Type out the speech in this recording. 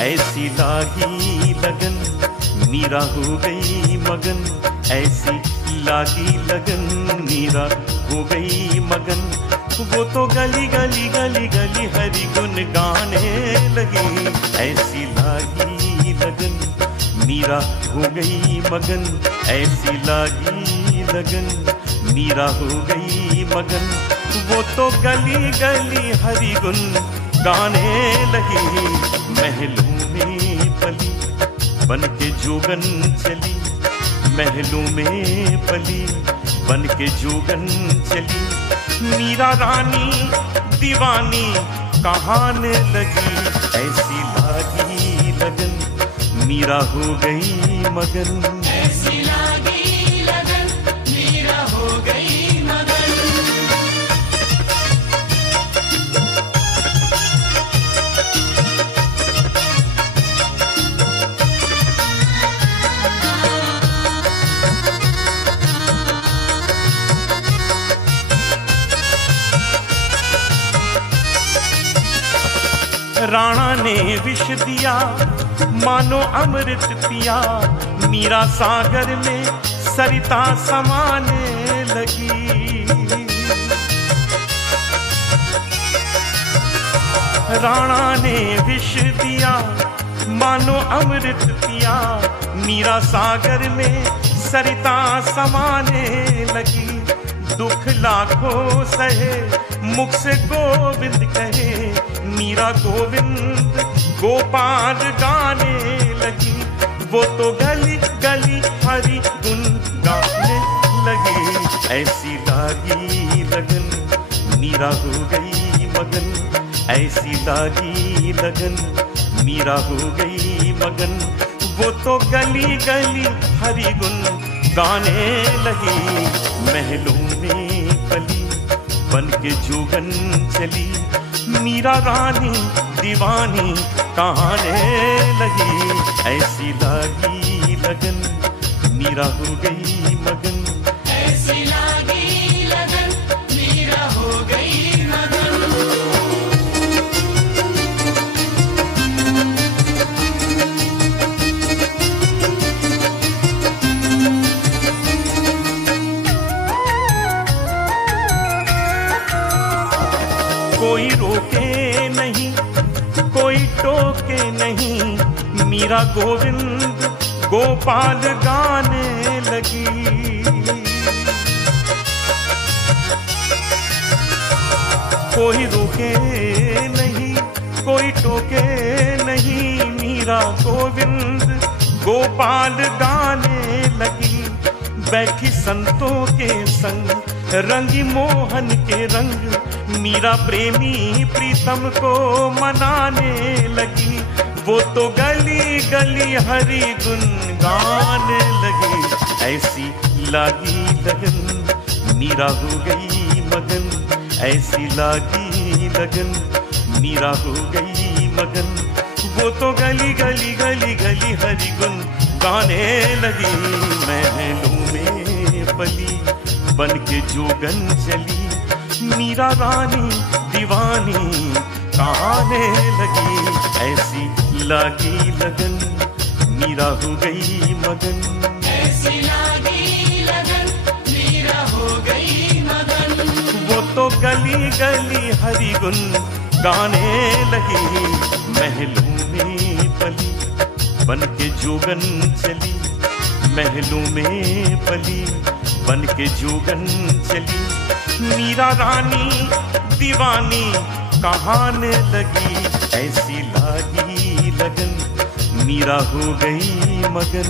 ऐसी लागी लगन, मीरा हो गई मगन। ऐसी लागी लगन, मीरा हो गई मगन। वो तो गली गली गली गली हरि गुन गाने लगी। ऐसी लागी लगन, मीरा हो गई मगन। ऐसी लागी लगन, मीरा हो गई मगन। वो तो गली गली हरि गुन गाने लगी। महलों में पली बन के जोगन चली, महलों में पली बन के जोगन चली। मीरा रानी दीवानी कहाने लगी। ऐसी लागी लगन, मीरा हो गई मगन। ऐसी लागी लगन, मीरा हो गई मगन। राणा ने विष दिया मानो अमृत पिया। मीरा सागर में सरिता समाने लगी। राणा ने विष दिया मानो अमृत पिया। मीरा सागर में सरिता समाने लगी। दुख लाखों सहे मुख से गोविंद कहे। मीरा गोविंद गोपाल गाने लगी। वो तो गली गली हरि गुन गाने लगी। ऐसी लागी लगन, मीरा हो गई मगन। ऐसी लागी लगन, मीरा हो गई मगन। वो तो गली गली हरि गुन गाने लगी। महलों में पली बन के जोगन चली। मीरा रानी दीवानी कहाने लगी। ऐसी लागी लगन, मीरा हो गई मगन। ऐसी लागी लगन, मीरा हो गई मगन। कोई रोके नहीं, कोई टोके नहीं। मीरा गोविंद गोपाल गाने लगी। कोई रोके नहीं, कोई टोके नहीं। मीरा गोविंद गोपाल गाने लगी। बैठी संतों के संग रंगी मोहन के रंग। मीरा प्रेमी प्रीतम को मनाने लगी। वो तो गली गली हरि गुन गाने लगी। ऐसी लागी लगन, मीरा हो गई मगन। ऐसी लागी लगन, मीरा हो गई मगन। वो तो गली गली गली गली हरि गुन गाने लगी। महलों में पली बन के जोगन चली। मीरा रानी दीवानी कहाने लगी। ऐसी लागी लगन, मीरा हो गई मगन। ऐसी लागी लगन, मीरा हो गई मगन। वो तो गली गली हरि गुन गाने लगी। महलों में पली बन के जोगन चली। महलों में पली बन के जोगन चली। मीरा रानी दीवानी कहाने लगी। ऐसी लागी लगन, मीरा हो गई मगन।